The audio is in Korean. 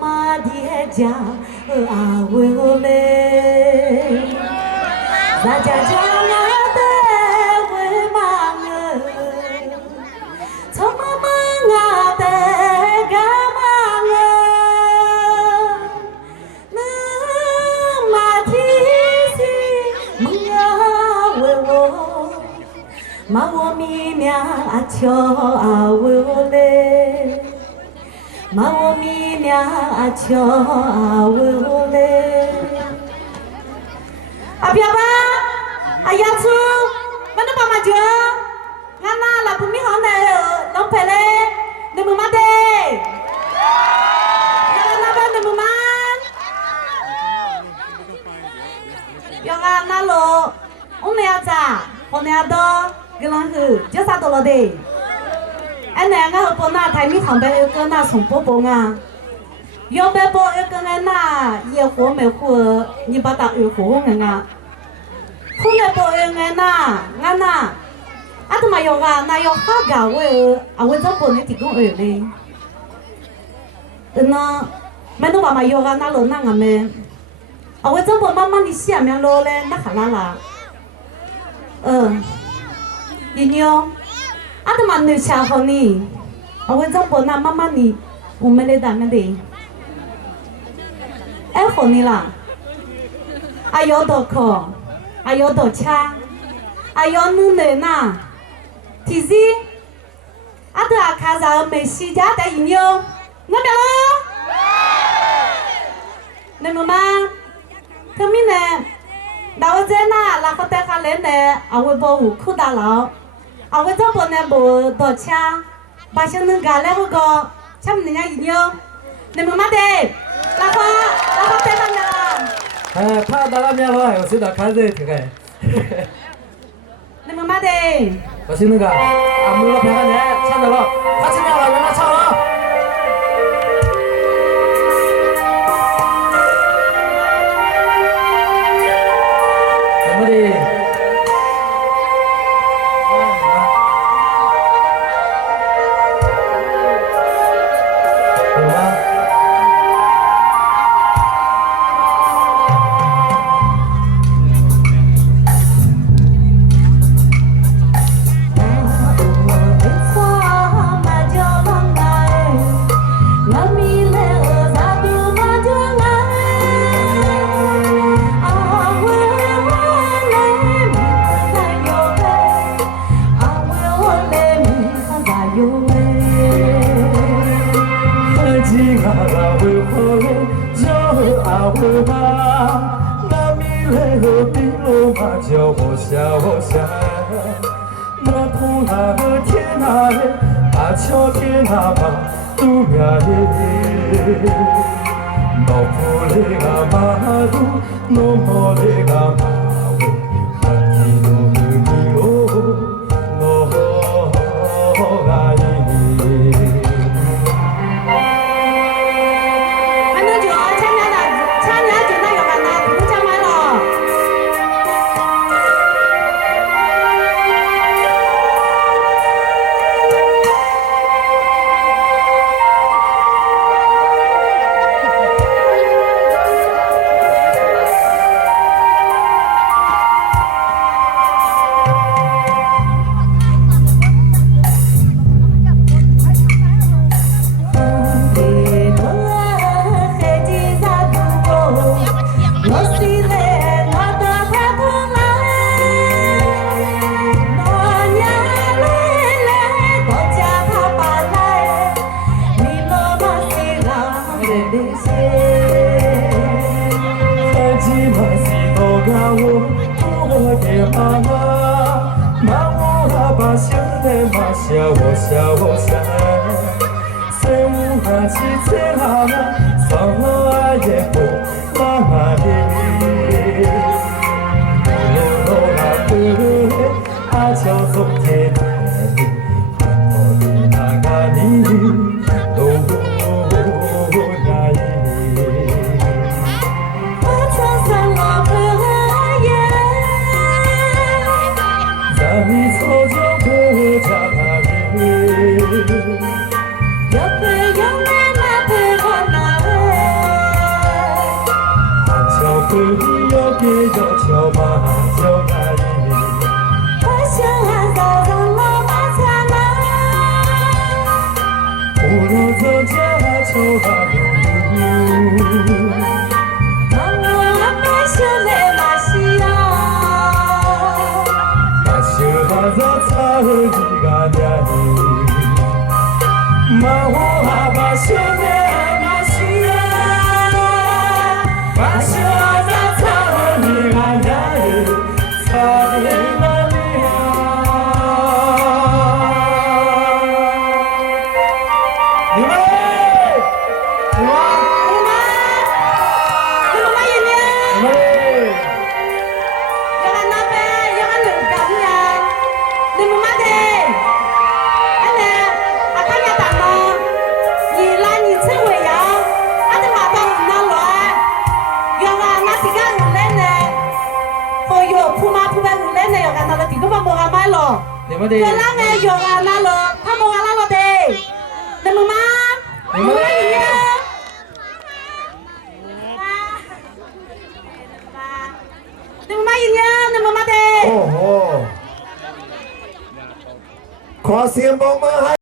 妈的家啊为我嘞，咱家家俺的为嘛呢？从妈妈俺的干嘛呢？那妈的是梦呀为我，妈我咪命啊瞧啊为我嘞。妈我咪命啊瞧啊为我嘞，啊表爸，啊亚初，mana爸妈就，俺那老婆咪好难弄陪嘞，你们妈的，要那边你们妈，要俺那路，我们要咋，我们要到，给人去，就啥多了的。anh này ngã ở na thấy mi không bé cái na sủng bố bố ngà, yêu bé bố yêu cái na yêu khổ mẹ khổ như bà ta yêu khổ ngà, khổ mẹ bố yêu ngà na, à tụi mày yêu ngà na yêu khác gạo vậy, à vậy trong bố này thì cũng yêu đi, nó mẹ nó bảo mày yêu ngà na lớn na ngà mẹ, à vậy trong bố mama đi xem mẹ lô lên nó khá là, nhìn nhau. Ada mana siapa ni? Awak jumpa nama mana ni? Umele dah nanti. Ni lah. Ayo doko, ayo docha, ayo nune na. Tizi, ada kaza Messi jada ini yo. Ngambil lo? Nemama, kami ne. Dah jena lah kota kalian ne. Awak bawa kuda lau. À với trong bọn này bộ đỏ cha, bà xem nương gà lấy một gò, chăm người nhà gì nhau, nên mà mắt đi, là có tên bằng nào? 파 나가면 와, 여기다 가져야 돼. nên mà mắt đi. 맛있는 거, 안 물러 배가네, 찾아봐. 같이 나가면 찾아. 어머니. 옆에 영원한 배가 나래 여기 저마저가리 화창한 서정로 마찬가 울어서 저가면 너무 마셔내 마시라 마셔서 사흘이가 되니 마호하 마셔내 마시라 마셔서 사흘이가 되니 사흘만이야 니마 엄마 엄마 얘네 영아 나배 영아 눈감이야 내 엄마들 안에 아카냐 담아 이란이 최고야 아들 와봐 나와 영아 나 지가 울래네 호요 푸마 푸마 울래네 영아 나로 디고만 뭐가 말로 네마데 그랑에 영아 나로 파 뭐가 나로 돼 내 엄마 엄마 얘네 내 엄마 얘네 내 엄마들 โอ้โหขอเสียงปรบมือให้